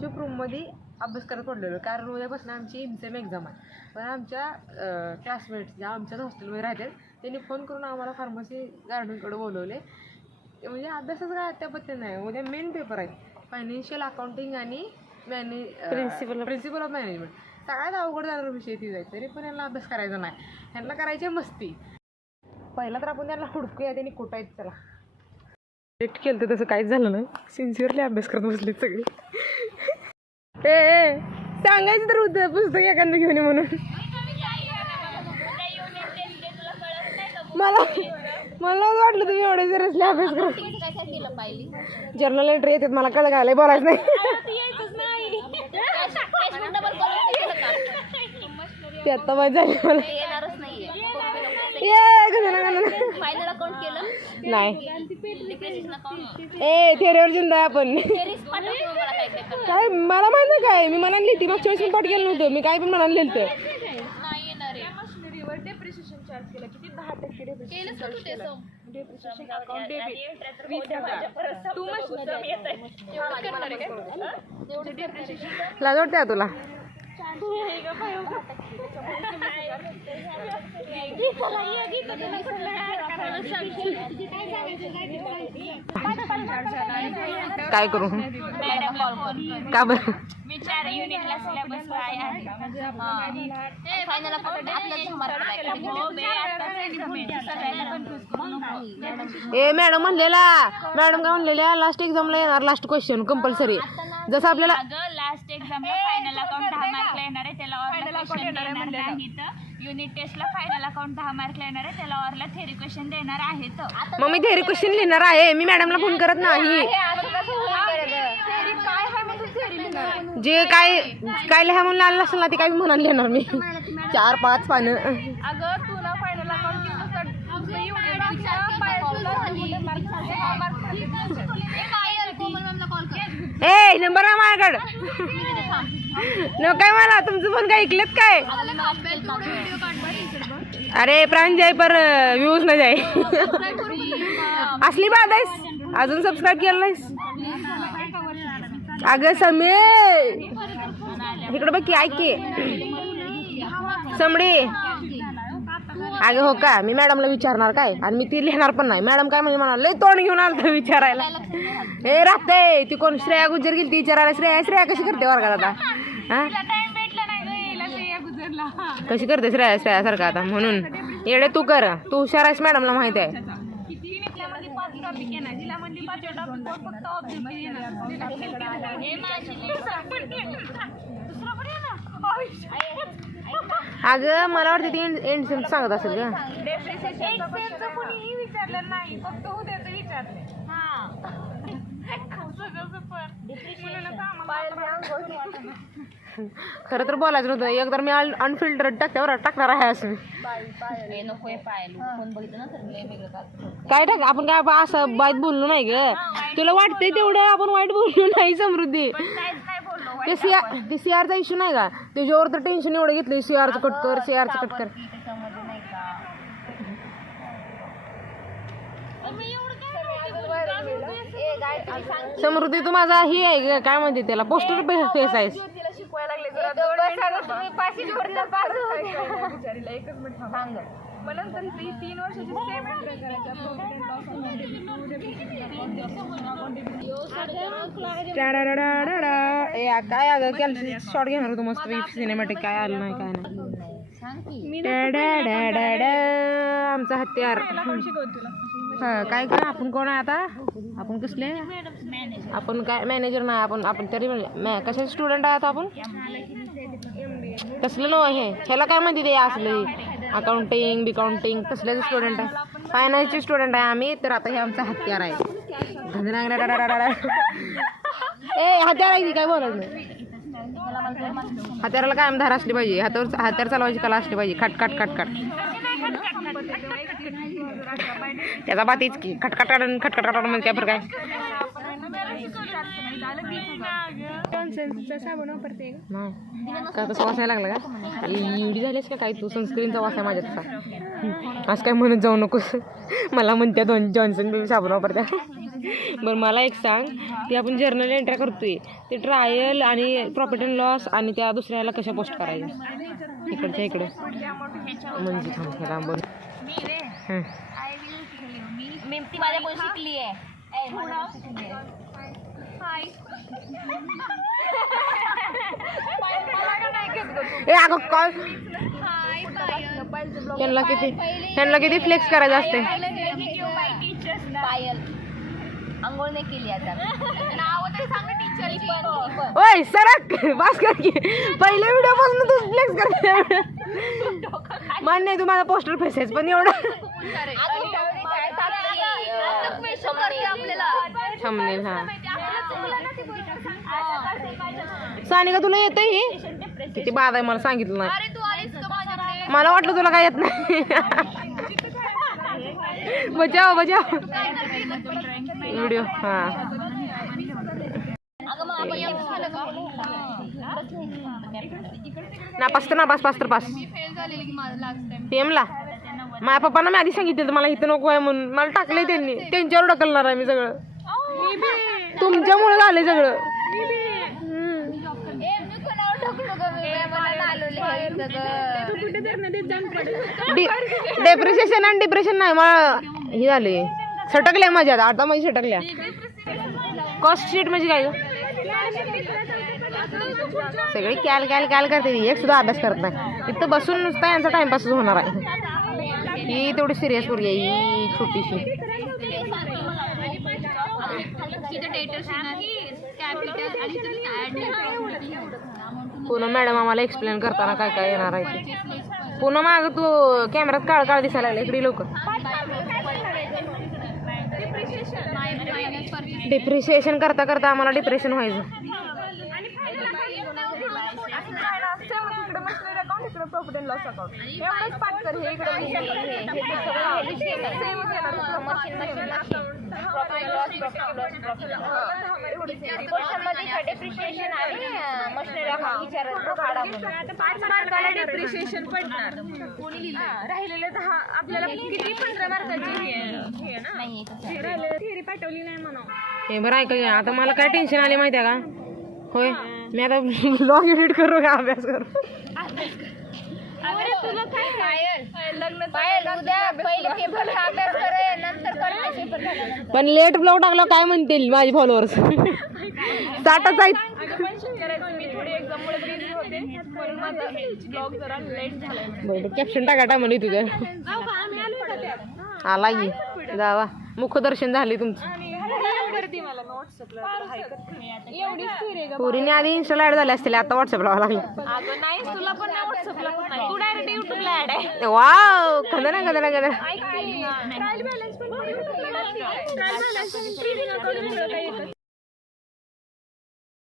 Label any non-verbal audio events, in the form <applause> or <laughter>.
गपचूप रूममध्ये अभ्यास करत पडलेलो कारण उद्यापासून आमची एमसेम एक्झाम आहे. पण आमच्या क्लासमेट्स ज्या आमच्याच हॉस्टेलमध्ये राहतात त्यांनी फोन करून आम्हाला फार्मसी गार्डनकडे बोलवले. ते म्हणजे अभ्यासच काय त्या पद्धतीने नाही. उद्या मेन पेपर आहेत. फायनान्शियल अकाउंटिंग आणि मॅने प्रिन्सिपल प्रिन्सिपल ऑफ मॅनेजमेंट सगळ्यात अवघड जाणारा विषय ती जायचं तरी पण यांना अभ्यास करायचा नाही. ह्यांना करायची आहे मस्ती. पहिला तर आपण त्यांना हुडकूया. त्यांनी कुठं आहेत? चला. लेट केलं तर तसं काहीच झालं नाही. सिन्सिअरली अभ्यास करत बसले सगळे. ए सांगायचं तर होतं पुस्तक एखादं घेऊन ये म्हणून. मला मला वाटलं तुम्ही एवढे सिरियसली अभ्यास करा. जर्नल एंट्री येतात मला कळलं काय बोलायचं नाही. ते आता माहीत झाली मला. नाही. ए थेरीवर जिंदा आपण. काय मला माहीत नाही काय. मी मनात लिहिती मागच्या वेळेस मी पाठ केलं नव्हतं. मी काय पण मनात लिहिलं नाही येणार आहे. केलंच का तू ते सम? लाज वाटते का तुला? काय करू? मॅडम कॉल युनिटला सिलेबस काय आहे फायनल ए मॅडम म्हणलेला. मॅडम काय म्हणलेल्या? लास्ट एक्झामला येणार लास्ट क्वेश्चन कंपल्सरी जसं आपल्याला लास्ट एक्झामला फायनल अकाउंट दहा येणार आहे त्याला युनिट टेस्टला फायनल अकाउंट दहा मार्कला येणार आहे त्याला ऑरला थेरी क्वेश्चन देणार आहेत. मग मी थेरी क्वेश्चन लिहिणार आहे. मी मॅडमला फोन करत नाही. जे काय काय लिहा म्हणून आलं असेल ना ते काय म्हणाल लिहिणार मी. चार पाच पानं. अगं तुला फायनल अकाउंट ए नंबर आहे माझ्याकडं. न काय मला तुमचं पण काय ऐकलेत काय? अरे प्रांजय पर व्ह्यूज नाही जाय. असली बात आहेस? अजून सबस्क्राईब केलं नाहीस? अगं समे इकडं बघ की ऐक की. समडी. अगं हो का? मी मॅडमला विचारणार काय? आणि मी ती लिहिणार पण नाही. मॅडम काय म्हणजे म्हणाल लय तोंड घेऊन आलं विचारायला. हे राहते. ती कोण? श्रेया गुजर गेली ती विचारायला. श्रेया श्रेया कशी करते वर्गात आता हा? टाइम भेटला नाही गं यायला श्रेया गुजरला कशी करते श्रेया श्रेया सारखं आता? म्हणून. येडे तू कर. तू हुशार आहेस मॅडमला माहीत आहे. फक्त अगं मला वाटतं ती एंड सेम सांगत असेल का एक्सेलचं कोणीही विचारलं नाही फक्त उद्याचं विचारले हा. सगळं super. म्हणूनच आम्हाला <laughs> खरं तर बोलायचं नव्हतं. एक तर मी अनफिल्टर्ड टाकल्यावर टाकणार आहे असं काय टाक आपण काय बा असं वाईट बोललो नाही ग. तुला वाटतंय तेवढं आपण वाईट बोललो नाही समृद्धी. ते सिआर ते सीआरचा इश्यू नाही का? त्याच्यावर तर टेन्शन एवढं घेतलं सीआरचं कट कर सीआरचं कट कर. त्याच्यामध्ये नाही का? समृद्धी तू माझा ही आहे काय म्हणते त्याला? पोस्टर फेस आहेस. ए, आ, काय अगं शॉर्ट घेणार होतो मस्त सिनेमॅटिक काय आलं नाही काय नाही. टाडाडाडाडा. आमचा हत्यार. हा काय काय आपण कोण आहे आता? आपण कसले? आपण काय मॅनेजर नाही आपण आपण तरी मॅ- कशाचे स्टुडंट आहे आता आपण? कसलं नो हे ह्याला काय म्हणते ते? असले. अकाउंटिंग बिकाउंटिंग तसल्याचे स्टुडंट आहे? फायनान्सचे स्टुडंट आहे आम्ही तर आता हे आमचा हत्यार आहे. ए हत्यार आहे की काय बोलत नाही. हत्याराला कायम धार असली पाहिजे. हातावर हत्यार चालवायची कला असली पाहिजे. खट खट खट खट त्याचा बातीच की खटखट खटखट म्हणजे काय फरक आहे? नाही. का तसं वास नाही लागला का? एवढी झालीस का काय तू? सनस्क्रीनचा वास आहे माझ्या तसा असं काय म्हणत जाऊ नकोस. मला म्हणत्या दोन जॉन्सन बेबी साबण वापरत्या. बरं मला एक सांग. ते आपण जर्नल एंट्री करतोय. ते ट्रायल आणि प्रॉफिट अँड लॉस आणि त्या दुसऱ्याला कशा पोस्ट करायच्या? इकडच्या इकडं. म्हणजे थांब. आय विल टेल यू मी मी ती माझ्याकडून शिकली आहे? ए, माझ्याकडून शिकली आहे. हाय. ए अगं हाय पायल त्यांना किती त्यांना किती फ्लेक्स करायचं असते. पायल. आंघोळ नाही केली आता. नाव तरी सांग टीचर ओय सरक. बस कर की. पहिल्या व्हिडिओ पासून तू फ्लेक्स कर मान्य आहे तू माझा पोस्टर फेसायच पण एवढं. थांबनेल हा. सानिका तुला येतं हे? किती बाद आहे मला सांगितलं नाही. अरे तू आलीस का माझ्याकडे? मला वाटलं तुला काय येत नाही. बचाव बचाव. व्हिडिओ हा. का? नापास तर नापास पास तर पास. फेल झालेली की माझं लास्ट टाइम पीएमला माझ्या पप्पांना मी आधी सांगितलं होतं मला इथं नको आहे म्हणून. मला टाकलंय त्यांनी. त्यांच्यावर ढकलणार आहे मी सगळं. तुमच्यामुळे झालंय सगळं. हे इथं. डेप्रेशन आणि डिप्रेशन नाही मला हे झाले सटकल्या माझ्यात आता माझी सटकल्या. कॉस्ट शीट म्हणजे काय ग? सगळी कॅल कॅल कॅल करते. एक सुद्धा अभ्यास करत नाही. तिथं बसून नुसता यांचा टाइमपास होणार आहे. ही तेवढी सिरियस पोरगी आहे ही छोटीशी. पुन्हा मॅडम आम्हाला एक्सप्लेन करताना काय काय येणार आहे. ते. पुन्हा माग तू कॅमेरात काळ काळ दिसायला लागले इकडे लोक डिप्रिशिएशन करता करता आम्हाला डिप्रेशन व्हायचं. डेप्रिशिएशन आणि मशिनरी अकाउंट विचारायचं काढा म्हणून. डिप्रिशिएशन पडणार. राहिलेले दहा आपल्याला किती पंधरा मार्काची हे हे. थिअरी पाठवली नाही म्हणून. हे बरं ऐका की, आता मला काय टेन्शन आले माहिती आहे का? होय मी आता <laughs> ब्लॉग एडिट करू का? अभ्यास करू? पायल. उद्या पहिले पेपरचा अभ्यास करे नंतर करते पेपर झाल्यानंतर पण लेट ब्लॉग टाकला काय म्हणतील माझे फॉलोअर्स साठच आहेत पण करायचं मी थोडी एक्झाम मुळे बिझी होते. म्हणून माझा ब्लॉग जरा लेट झालाय. बरं कॅप्शन टाका टाक म्हणे तुझ्या. आला की. जावा. मुखदर्शन झाले तुमचं. करते मला व्हॉट्सअपला हाय करते एवढीच थिअरी आहे पोरीने आधी इन्स्टाला ऍड झाले असतील आता व्हॉट्सअपला लागले. अगं नाही तुला पण नाही व्हॉट्सअपला पण नाही. तू डायरेक्ट युट्यूबला ऍड आहे. वाव खंदना खंदना खंदना. ट्रायल बॅलन्स पण ट्रायल बॅलन्स